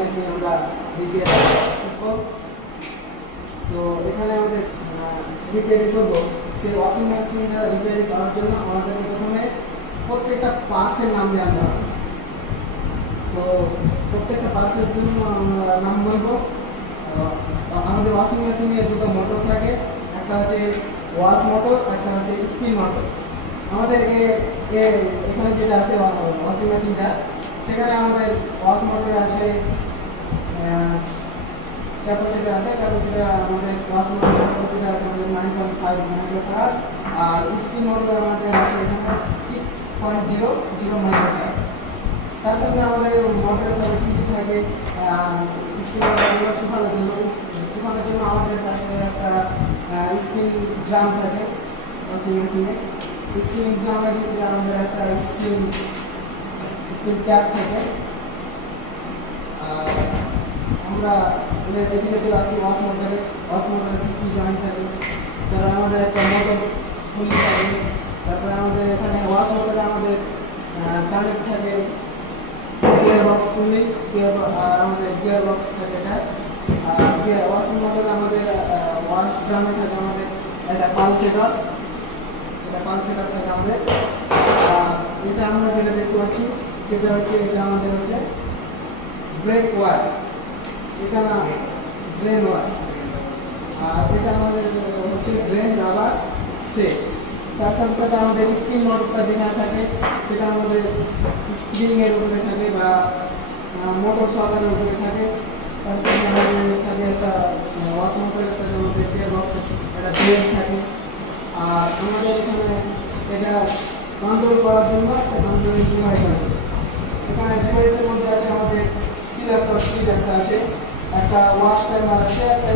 Machine আমরা repair করবো। তো এখানে আমাদের রিপেয়ারিং করবো, সেই ওয়াশিং মেশিনটা রিপেয়ারিং করার জন্য আমাদেরকে প্রথমে প্রত্যেকটা পার্টসের নাম জানতে হবে। তো প্রত্যেকটা পার্টসের জন্য আমরা নাম বলবো। আমাদের ওয়াশিং মেশিনে দুটো মোটর থাকে, একটা হচ্ছে ওয়াশ মোটর, একটা হচ্ছে স্পিন মোটর। আমাদের এখানে যেটা আছে ওয়াশিং মেশিনটা, সেখানে আমাদের ওয়াশ মোটরে আছে ক্যাপাসিটার আছে, ক্যাপাসিটার আমাদের ওয়াশ মোটরের ক্যাপাসিটার আছে আমাদের 9.5 মাইক্রোফ্যারাড, আর স্পিন মোটর আমাদের আছে এখানে 6.00 মাইক্রোফ্যারাড। তার সঙ্গে আমাদের মোটরের সাথে কী কী থাকে, স্পিন মোটরগুলো শুকানোর জন্য আমাদের কাছে একটা স্পিন ড্রাম থাকে ওয়াশিং মেশিনে। স্পিন ড্রামের ভিতরে আমাদের একটা স্পিন ক্যাপ থাকে। আমরা এদিকে চলে আসছি ওয়াশ মোটরে। ওয়াশ মোটরে কী কী জয়েন্ট থাকে, তারপরে আমাদের একটা মোটর পুলি থাকে। তারপরে আমাদের এখানে ওয়াশ মোটরে আমাদের কানেক্ট থাকে গিয়ার বক্স পুলি, আর আমাদের গিয়ার বক্স থাকে এটা। আর ওয়াশিং মোটরে আমাদের ওয়াশ ড্রামে থাকে আমাদের একটা পালসেটর, থাকে আমাদের। এটা আমরা যেটা দেখতে পাচ্ছি সেটা হচ্ছে, এটা আমাদের হচ্ছে ব্রেক ওয়ার, এটা না ড্রেন ওয়ার। আর এটা আমাদের হচ্ছে ড্রেন রাবার সেট। তার সাথে সাথে আমাদের স্প্রিং মোটরটা যেখানে থাকে সেটা আমাদের স্প্রিংয়ের উপরে থাকে বা মোটর সহকারের উপরে থাকে। তার সাথে আমাদের থাকে একটা ওয়াশ মোটরের সাথে আমাদের গিয়ার বক্স, একটা ব্রেক থাকে। আর আমাদের এখানে এটা কন্ট্রোল করার জন্য একটা কন্ট্রোলিং ডিভাইস আছে। এখানে ডিভাইসের মধ্যে আছে আমাদের সিলেক্টর সুইচ একটা আছে, একটা ওয়াশ টাইমার আছে, একটা